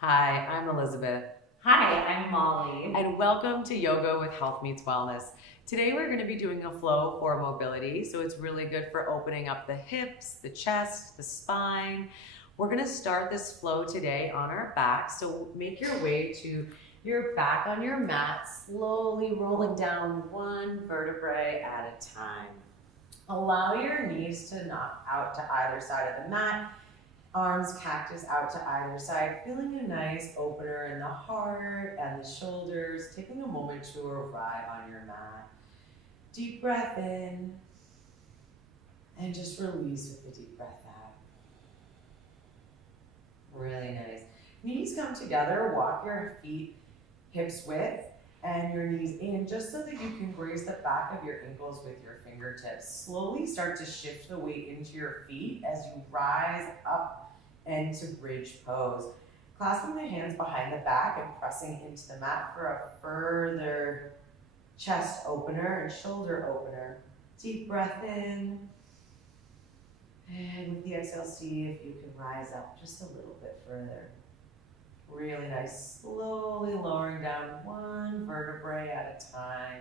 Hi, I'm Elizabeth, Hi, I'm Molly. and welcome to Yoga with Health Meets Wellness. Today we're going to be doing a flow for mobility, so it's really good for opening up the hips, the chest, the spine. We're going to start this flow today on our back, so make your way to your back on your mat, slowly rolling down one vertebrae at a time. Allow your knees to knock out to either side of the mat. Arms cactus out to either side, feeling a nice opener in the heart and the shoulders, taking a moment to arrive on your mat. Deep breath in, and just release with the deep breath out. Really nice. Knees come together, walk your feet hips width and your knees in just so that you can graze the back of your ankles with your fingertips. Slowly start to shift the weight into your feet as you rise up into bridge pose. Clasping the hands behind the back and pressing into the mat for a further chest opener and shoulder opener. Deep breath in. And with the exhale, see if you can rise up just a little bit further. Really nice. Slowly lowering down one vertebrae at a time.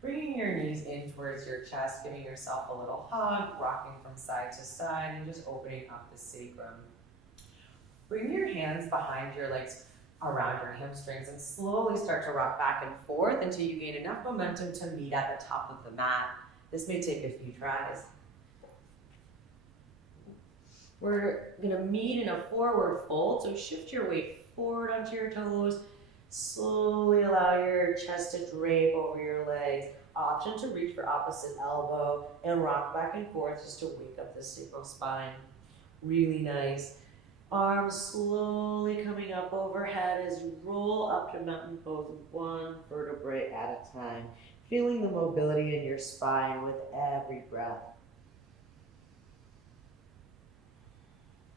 Bringing your knees in towards your chest, giving yourself a little hug, rocking from side to side, and just opening up the sacrum. Bring your hands behind your legs around your hamstrings and slowly start to rock back and forth until you gain enough momentum to meet at the top of the mat. This may take a few tries. We're going to meet in a forward fold, so shift your weight forward onto your toes. Slowly allow your chest to drape over your legs. Option to reach for opposite elbow and rock back and forth just to wake up the sacral spine. Really nice. Arms slowly coming up overhead as you roll up to mountain pose one vertebrae at a time. Feeling the mobility in your spine with every breath.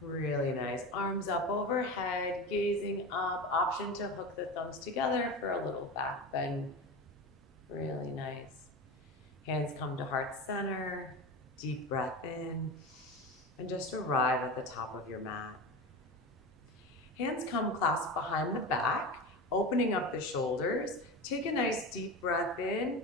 Really nice. Arms up overhead, gazing up. Option to hook the thumbs together for a little back bend. Really nice. Hands come to heart center. Deep breath in. And just arrive at the top of your mat. Hands come clasped behind the back, opening up the shoulders. Take a nice deep breath in.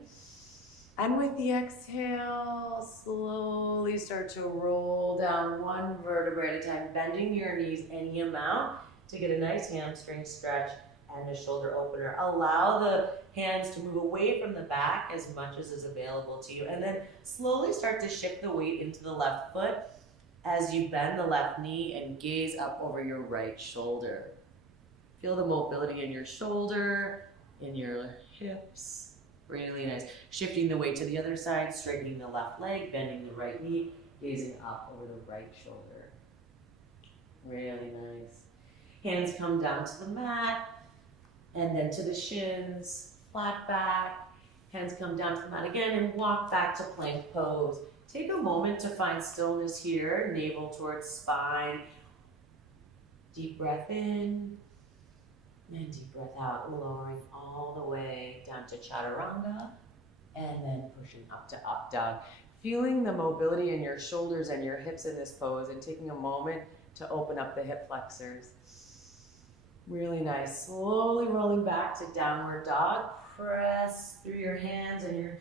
And with the exhale, slowly start to roll down one vertebrae at a time, bending your knees any amount to get a nice hamstring stretch and a shoulder opener. Allow the hands to move away from the back as much as is available to you. And then slowly start to shift the weight into the left foot as you bend the left knee and gaze up over your right shoulder. Feel the mobility in your shoulder, in your hips. Really nice. Shifting the weight to the other side, straightening the left leg, bending the right knee, gazing up over the right shoulder. Really nice. Hands come down to the mat, and then to the shins, flat back. Hands come down to the mat again, and walk back to plank pose. Take a moment to find stillness here, navel towards spine. Deep breath in. And deep breath out, lowering all the way down to chaturanga, and then pushing up to up dog. Feeling the mobility in your shoulders and your hips in this pose, and taking a moment to open up the hip flexors. Really nice. Slowly rolling back to downward dog. Press through your hands and your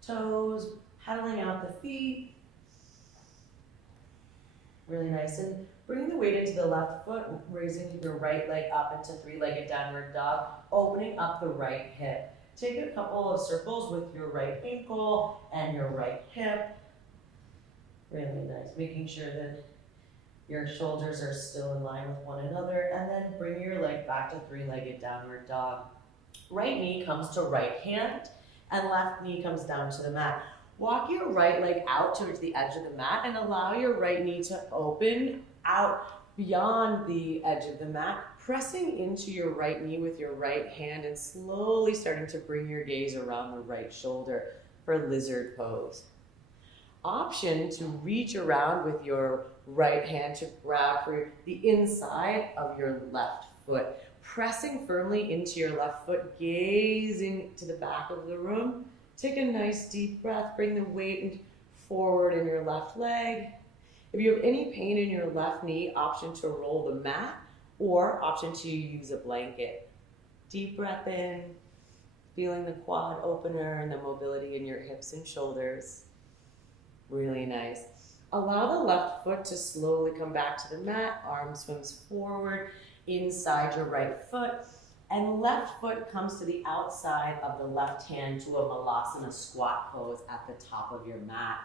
toes, paddling out the feet. Really nice. And bring the weight into the left foot, raising your right leg up into three-legged downward dog, opening up the right hip. Take a couple of circles with your right ankle and your right hip. Really nice. Making sure that your shoulders are still in line with one another, and then bring your leg back to three-legged downward dog. Right knee comes to right hand, and left knee comes down to the mat. Walk your right leg out towards the edge of the mat and allow your right knee to open out beyond the edge of the mat, pressing into your right knee with your right hand and slowly starting to bring your gaze around the right shoulder for lizard pose. Option to reach around with your right hand to grab for the inside of your left foot, pressing firmly into your left foot, gazing to the back of the room. Take a nice deep breath, bring the weight forward in your left leg. If you have any pain in your left knee, option to roll the mat or option two, use a blanket. Deep breath in, feeling the quad opener and the mobility in your hips and shoulders. Really nice. Allow the left foot to slowly come back to the mat. Arm swims forward inside your right foot. And left foot comes to the outside of the left hand to a malasana squat pose at the top of your mat.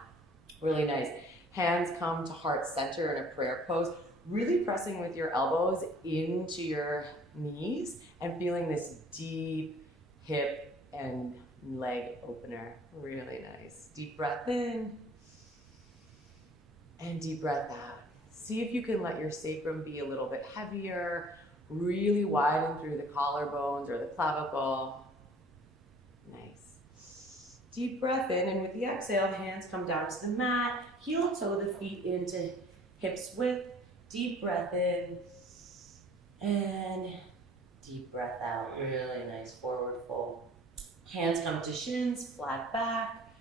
Really nice. Hands come to heart center in a prayer pose. Really pressing with your elbows into your knees and feeling this deep hip and leg opener. Really nice. Deep breath in and deep breath out. See if you can let your sacrum be a little bit heavier. Really widen through the collarbones or the clavicle. Nice. Deep breath in, and with the exhale, hands come down to the mat. Heel toe the feet into hips width. Deep breath in and deep breath out. Really nice forward fold. Hands come to shins, flat back.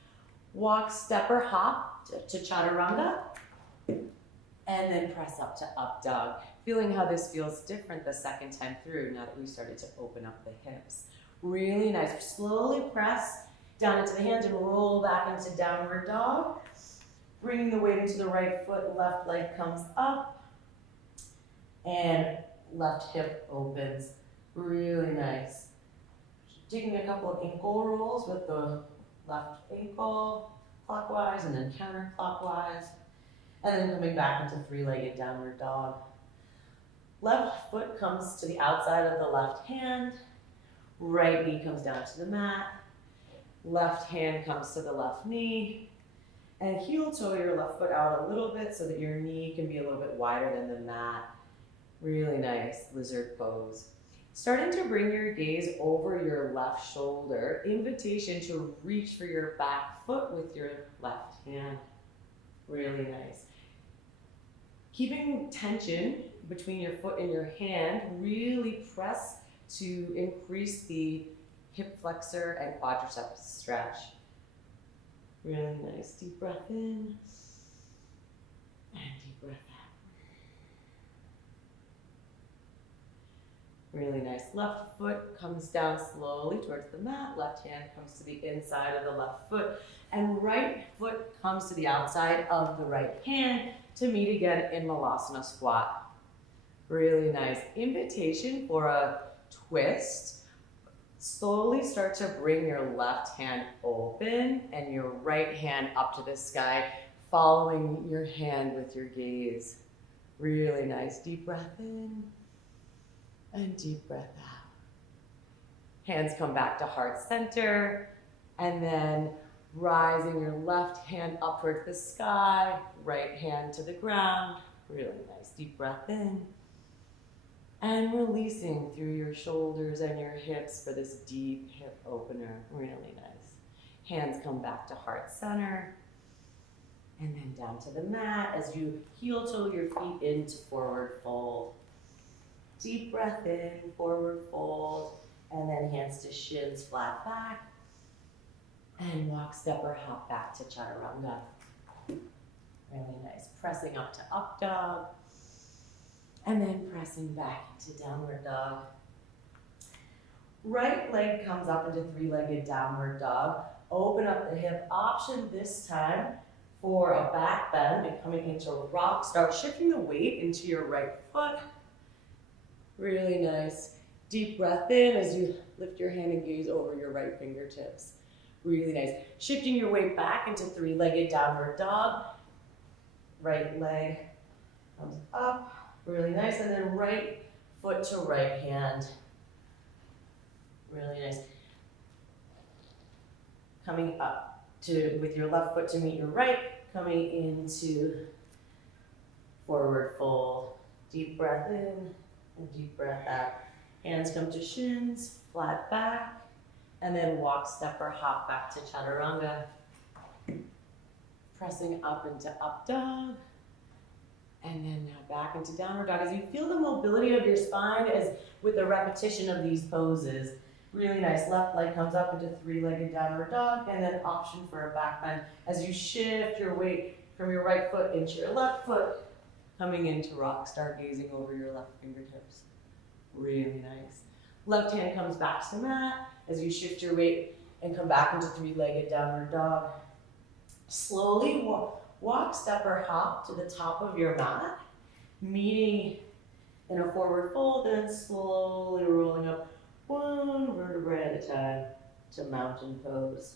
Walk, step or hop to chaturanga. And then press up to up dog. Feeling how this feels different the second time through now that we started to open up the hips. Really nice. Slowly press down into the hands and roll back into downward dog. Bringing the weight into the right foot, left leg comes up. And left hip opens. Really nice. Taking a couple of ankle rolls with the left ankle clockwise and then counterclockwise. And then coming back into three-legged downward dog. Left foot comes to the outside of the left hand. Right knee comes down to the mat. Left hand comes to the left knee. And heel toe your left foot out a little bit so that your knee can be a little bit wider than the mat. Really nice lizard pose. Starting to bring your gaze over your left shoulder. Invitation to reach for your back foot with your left hand. Really nice. Keeping tension between your foot and your hand, really press to increase the hip flexor and quadriceps stretch. Really nice. Deep breath in and deep breath out. Really nice. Left foot comes down slowly towards the mat. Left hand comes to the inside of the left foot. And right foot comes to the outside of the right hand to meet again in Malasana squat. Really nice. Invitation for a twist. Slowly start to bring your left hand open and your right hand up to the sky, following your hand with your gaze. Really nice. Deep breath in and deep breath out. Hands come back to heart center, and then rising your left hand up towards the sky, right hand to the ground. Really nice. Deep breath in. And releasing through your shoulders and your hips for this deep hip opener. Really nice. Hands come back to heart center. And then down to the mat as you heel toe your feet into forward fold. Deep breath in, forward fold, and then hands to shins, flat back. And walk, step, or hop back to chaturanga. Really nice. Pressing up to up dog. And then pressing back into downward dog. Right leg comes up into three-legged downward dog. Open up the hip. Option this time for a back bend and coming into a rock. Start shifting the weight into your right foot. Really nice. Deep breath in as you lift your hand and gaze over your right fingertips. Really nice. Shifting your weight back into three-legged downward dog. Right leg comes up. Really nice. And then right foot to right hand. Really nice. Coming up to with your left foot to meet your right. Coming into forward fold. Deep breath in and deep breath out. Hands come to shins, flat back. And then walk, step, or hop back to chaturanga. Pressing up into up dog. And then now back into downward dog. As you feel the mobility of your spine as with the repetition of these poses. Really nice. Left leg comes up into three-legged downward dog. And then option for a back bend. As you shift your weight from your right foot into your left foot. Coming into rock, start gazing over your left fingertips. Really nice. Left hand comes back to the mat as you shift your weight and come back into three-legged downward dog. Slowly walk, step, or hop to the top of your mat, meeting in a forward fold, and then slowly rolling up one vertebrae at a time to mountain pose.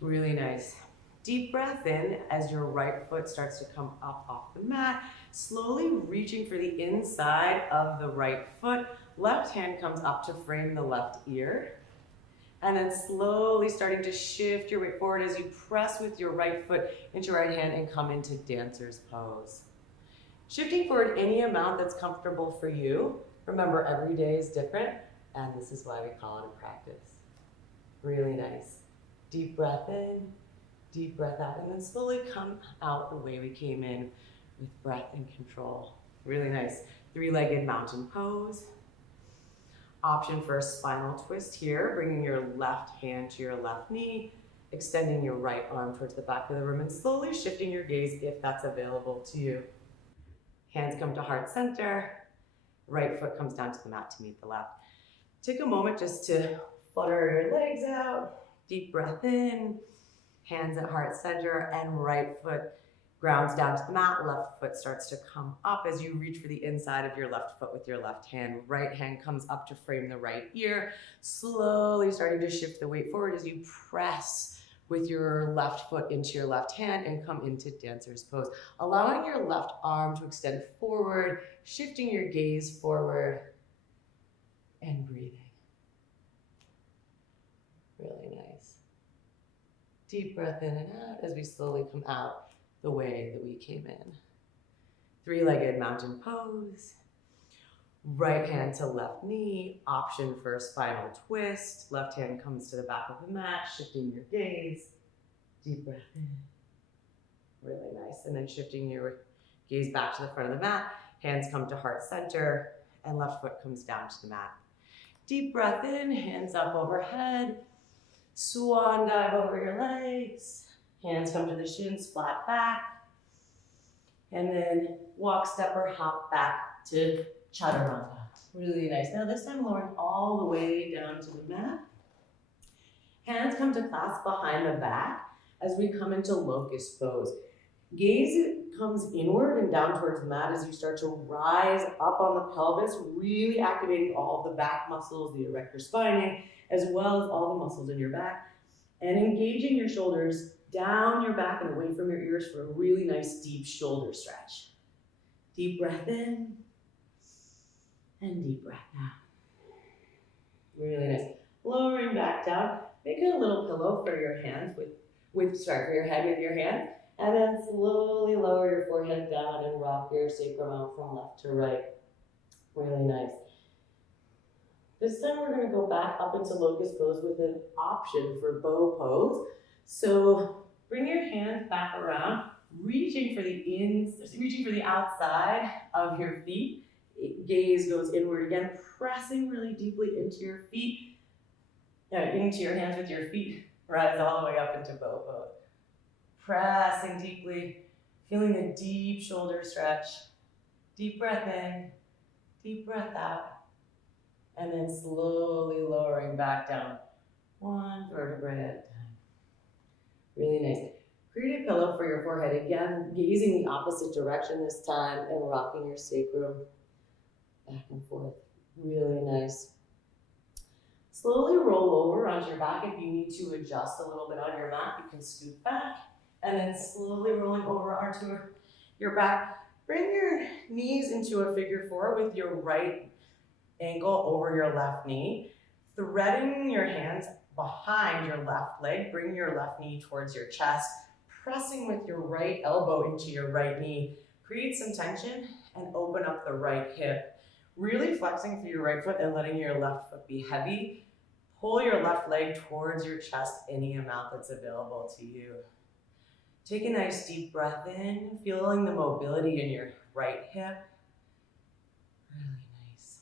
Really nice. Deep breath in as your right foot starts to come up off the mat, slowly reaching for the inside of the right foot. Left hand comes up to frame the left ear. And then slowly starting to shift your weight forward as you press with your right foot into your right hand and come into dancer's pose. Shifting forward any amount that's comfortable for you. Remember, every day is different, and this is why we call it a practice. Really nice. Deep breath in, deep breath out, and then slowly come out the way we came in with breath and control. Really nice. Three-legged mountain pose. Option for a spinal twist here, bringing your left hand to your left knee, extending your right arm towards the back of the room, and slowly shifting your gaze if that's available to you. Hands come to heart center, right foot comes down to the mat to meet the left. Take a moment just to flutter your legs out, deep breath in, hands at heart center, and right foot grounds down to the mat, left foot starts to come up as you reach for the inside of your left foot with your left hand. Right hand comes up to frame the right ear, slowly starting to shift the weight forward as you press with your left foot into your left hand and come into dancer's pose. Allowing your left arm to extend forward, shifting your gaze forward, and breathing. Really nice. Deep breath in and out as we slowly come out the way that we came in. Three-legged mountain pose. Right hand to left knee, option for a spinal twist. Left hand comes to the back of the mat, shifting your gaze. Deep breath in. Really nice. And then shifting your gaze back to the front of the mat. Hands come to heart center, and left foot comes down to the mat. Deep breath in, hands up overhead. Swan dive over your legs. Hands come to the shins, flat back. And then walk, step, or hop back to chaturanga. Really nice. Now this time lowering all the way down to the mat. Hands come to clasp behind the back as we come into locust pose. Gaze comes inward and down towards the mat as you start to rise up on the pelvis, really activating all of the back muscles, the erector spinae, as well as all the muscles in your back, and engaging your shoulders down your back and away from your ears for a really nice deep shoulder stretch. Deep breath in and deep breath out. Really nice. Lowering back down, make a little pillow for your hands for your head with your hand, and then slowly lower your forehead down and rock your sacrum out from left to right. Really nice. This time we're going to go back up into locust pose with an option for bow pose. So bring your hands back around, reaching for the outside of your feet. Gaze goes inward again, pressing really deeply into your feet, into your hands with your feet. Rise all the way up into bow pose. Pressing deeply, feeling a deep shoulder stretch. Deep breath in, deep breath out. And then slowly lowering back down, one vertebrae at a time. Really nice. Create a pillow for your forehead. Again, gazing the opposite direction this time and rocking your sacrum back and forth. Really nice. Slowly roll over onto your back. If you need to adjust a little bit on your mat, you can scoot back. And then slowly rolling over onto your back. Bring your knees into a figure four with your right ankle over your left knee. Threading your hands behind your left leg. Bring your left knee towards your chest. Pressing with your right elbow into your right knee. Create some tension and open up the right hip. Really flexing through your right foot and letting your left foot be heavy. Pull your left leg towards your chest any amount that's available to you. Take a nice deep breath in, feeling the mobility in your right hip. Really nice.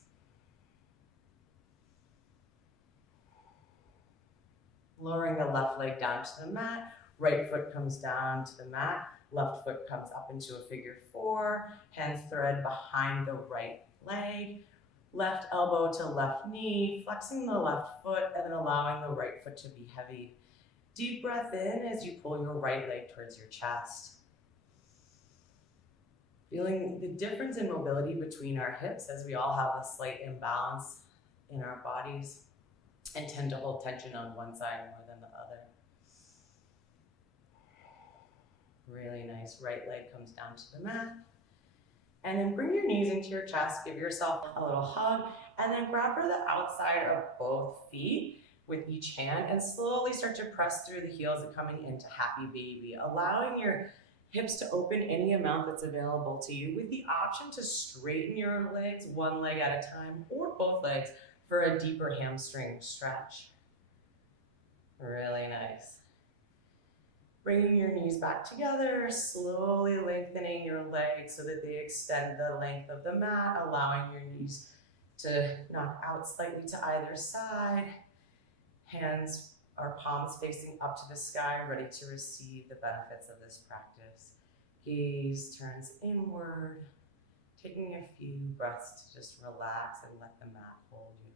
Lowering the left leg down to the mat, Right foot comes down to the mat, left foot comes up into a figure four, hands thread behind the right leg, left elbow to left knee, flexing the left foot and then allowing the right foot to be heavy. Deep breath in as you pull your right leg towards your chest. Feeling the difference in mobility between our hips as we all have a slight imbalance in our bodies and tend to hold tension on one side more than the other. Really nice. Right leg comes down to the mat. And then bring your knees into your chest, give yourself a little hug, and then grab for the outside of both feet with each hand and slowly start to press through the heels of coming into happy baby, allowing your hips to open any amount that's available to you with the option to straighten your legs one leg at a time or both legs for a deeper hamstring stretch. Really nice. Bringing your knees back together, slowly lengthening your legs so that they extend the length of the mat, allowing your knees to knock out slightly to either side. Hands or palms facing up to the sky, ready to receive the benefits of this practice. Gaze turns inward, taking a few breaths to just relax and let the mat hold you.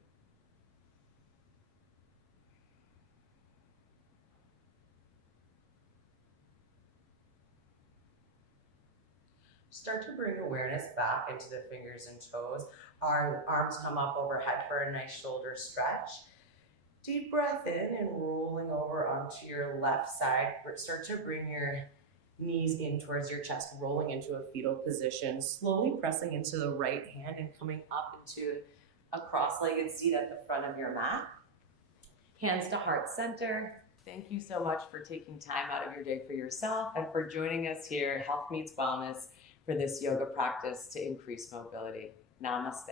Start to bring awareness back into the fingers and toes. Our arms come up overhead for a nice shoulder stretch. Deep breath in and rolling over onto your left side. Start to bring your knees in towards your chest, rolling into a fetal position, slowly pressing into the right hand and coming up into a cross-legged seat at the front of your mat. Hands to heart center. Thank you so much for taking time out of your day for yourself and for joining us here, Health Meets Wellness, for this yoga practice to increase mobility. Namaste.